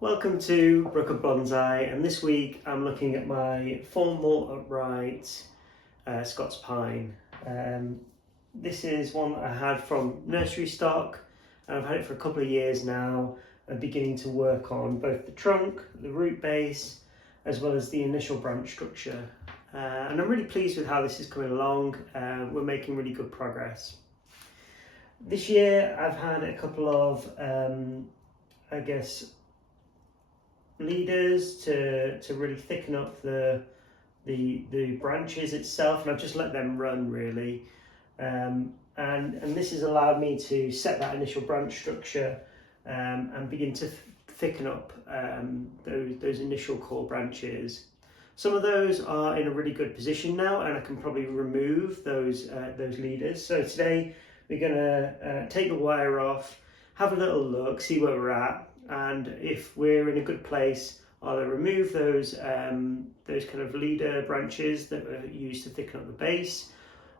Welcome to Brook of Bonsai, and this week I'm looking at my formal upright Scots Pine. This is one that I had from nursery stock, and I've had it for a couple of years now. I'm beginning to work on both the trunk, the root base, as well as the initial branch structure. And I'm really pleased with how this is coming along. We're making really good progress. This year I've had a couple of, leaders to really thicken up the branches itself, and I've just let them run really, and this has allowed me to set that initial branch structure and begin to thicken up those initial core branches. Some of those are in a really good position now, and I can probably remove those leaders. So today we're going to take the wire off, have a little look, see where we're at, and if we're in a good place, either remove those kind of leader branches that were used to thicken up the base,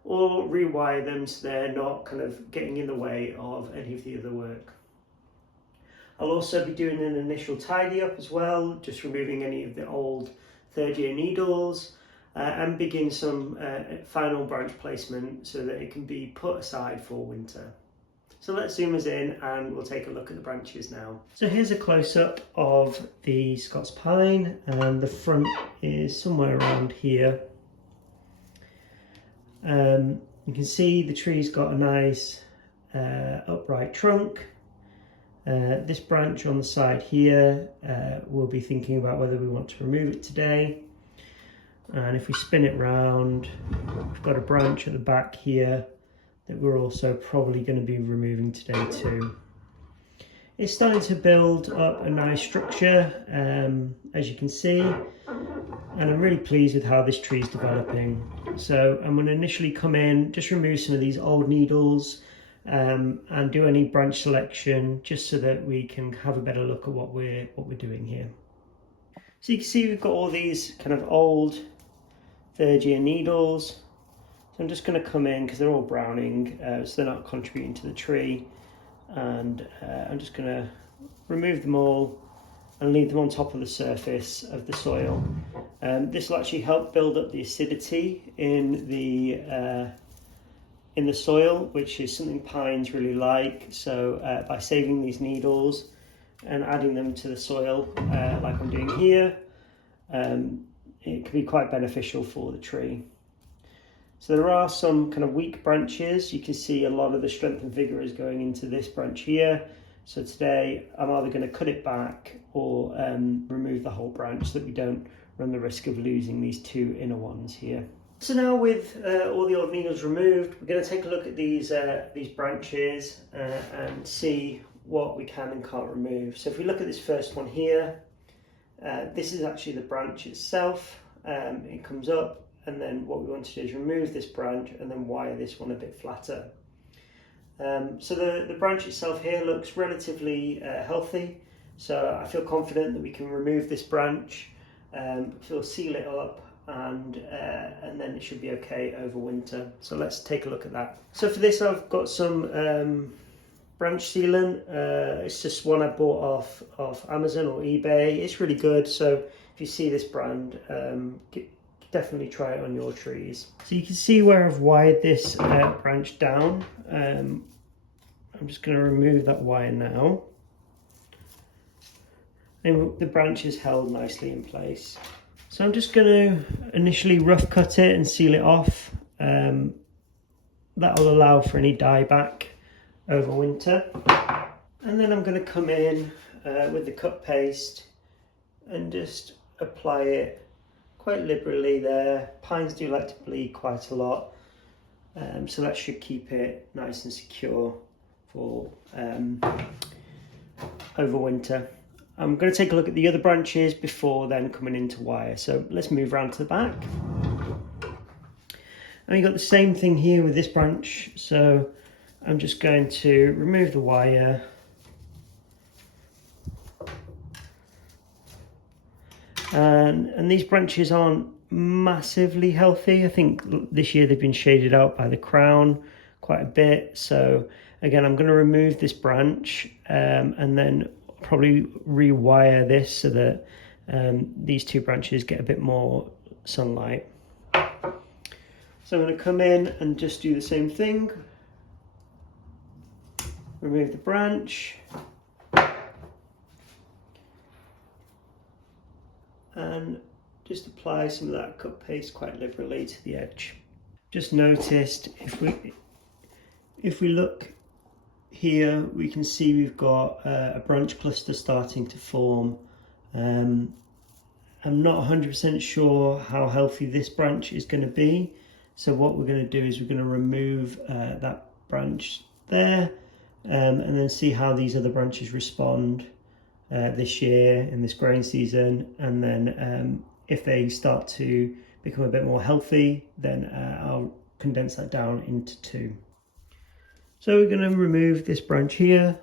or rewire them so they're not kind of getting in the way of any of the other work. I'll also be doing an initial tidy up as well, just removing any of the old third year needles, and begin some final branch placement so that it can be put aside for winter. So let's zoom us in and we'll take a look at the branches now. So here's a close-up of the Scots Pine, and the front is somewhere around here. You can see the tree's got a nice upright trunk. This branch on the side here, we'll be thinking about whether we want to remove it today. And if we spin it round, we've got a branch at the back here that we're also probably going to be removing today too. It's starting to build up a nice structure, as you can see, and I'm really pleased with how this tree is developing. So I'm going to initially come in, just remove some of these old needles, and do any branch selection just so that we can have a better look at what we're doing here. So you can see we've got all these kind of old third year needles. So I'm just going to come in because they're all browning, so they're not contributing to the tree, and I'm just going to remove them all and leave them on top of the surface of the soil. This will actually help build up the acidity in the soil, which is something pines really like. So by saving these needles and adding them to the soil like I'm doing here, it can be quite beneficial for the tree. So there are some kind of weak branches. You can see a lot of the strength and vigour is going into this branch here. So today I'm either going to cut it back or remove the whole branch so that we don't run the risk of losing these two inner ones here. So now with all the old needles removed, we're going to take a look at these branches and see what we can and can't remove. So if we look at this first one here, this is actually the branch itself. It comes up, and then what we want to do is remove this branch and then wire this one a bit flatter. So the branch itself here looks relatively healthy, so I feel confident that we can remove this branch, we'll seal it up, and then it should be okay over winter. So let's take a look at that. So for this I've got some branch sealant. It's just one I bought off Amazon or eBay. It's really good, so if you see this brand, definitely try it on your trees. So you can see where I've wired this branch down. I'm just going to remove that wire now. And the branch is held nicely in place. So I'm just going to initially rough cut it and seal it off. That will allow for any dieback over winter. And then I'm going to come in with the cut paste and just apply it quite liberally there. Pines do like to bleed quite a lot, so that should keep it nice and secure for over winter. I'm going to take a look at the other branches before then coming into wire. So let's move around to the back. And we've got the same thing here with this branch. So I'm just going to remove the wire. And these branches aren't massively healthy. I think this year they've been shaded out by the crown quite a bit. So again, I'm going to remove this branch and then probably rewire this so that these two branches get a bit more sunlight. So I'm going to come in and just do the same thing. Remove the branch. And just apply some of that cut paste quite liberally to the edge. Just noticed if we look here, we can see we've got a branch cluster starting to form. I'm not 100% sure how healthy this branch is going to be. So what we're going to do is we're going to remove that branch there and then see how these other branches respond this year in this growing season. And then if they start to become a bit more healthy, then I'll condense that down into two. So we're going to remove this branch here.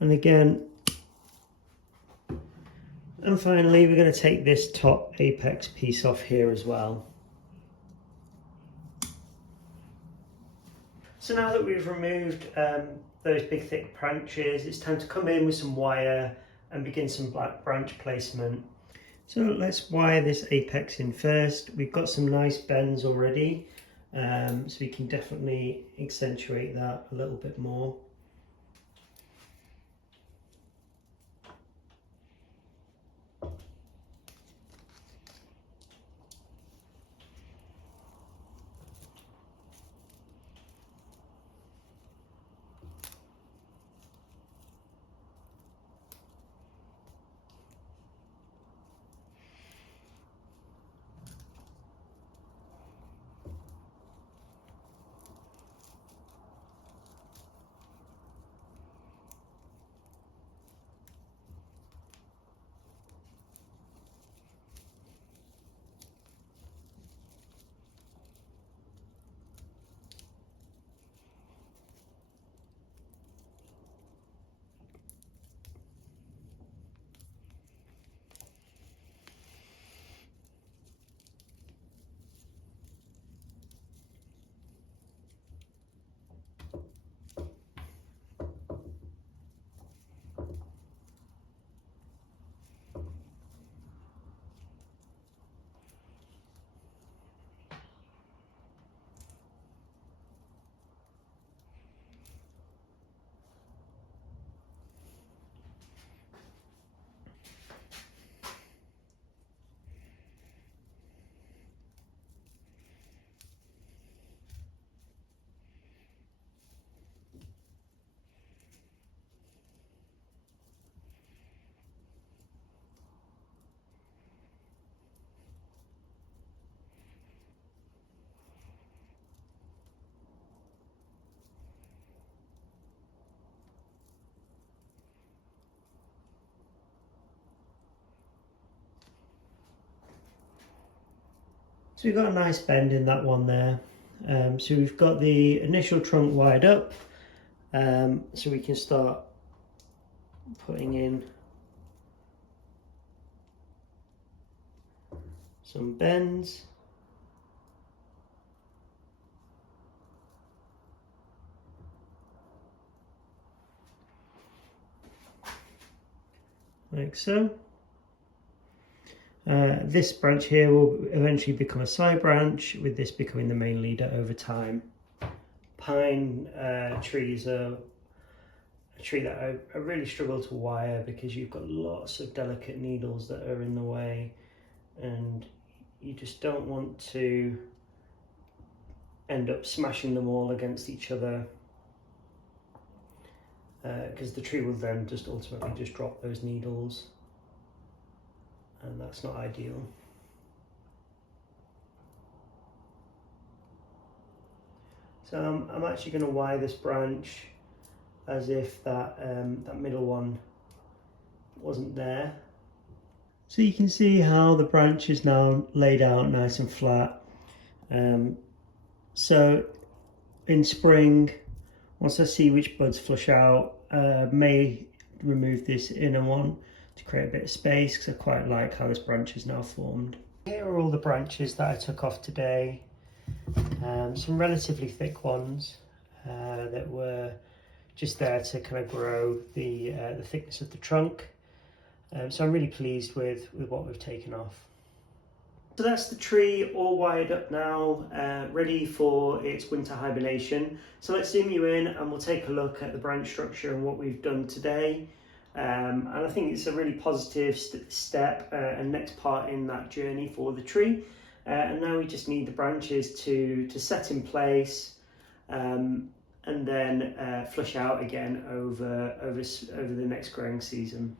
And again, and finally, we're going to take this top apex piece off here as well. So now that we've removed those big thick branches, it's time to come in with some wire and begin some black branch placement. So let's wire this apex in first. We've got some nice bends already, so we can definitely accentuate that a little bit more. So we've got a nice bend in that one there. So we've got the initial trunk wired up, so we can start putting in some bends. Like so. This branch here will eventually become a side branch, with this becoming the main leader over time. Pine trees are a tree that I really struggle to wire because you've got lots of delicate needles that are in the way, and you just don't want to end up smashing them all against each other, because the tree will then just ultimately just drop those needles, and that's not ideal. So I'm actually going to wire this branch as if that middle one wasn't there. So you can see how the branch is now laid out nice and flat. So in spring, once I see which buds flush out, may remove this inner one to create a bit of space, because I quite like how this branch is now formed. Here are all the branches that I took off today. Some relatively thick ones that were just there to kind of grow the thickness of the trunk. So I'm really pleased with what we've taken off. So that's the tree all wired up now, ready for its winter hibernation. So let's zoom you in and we'll take a look at the branch structure and what we've done today. And I think it's a really positive step and next part in that journey for the tree. And now we just need the branches to set in place and then flush out again over the next growing season.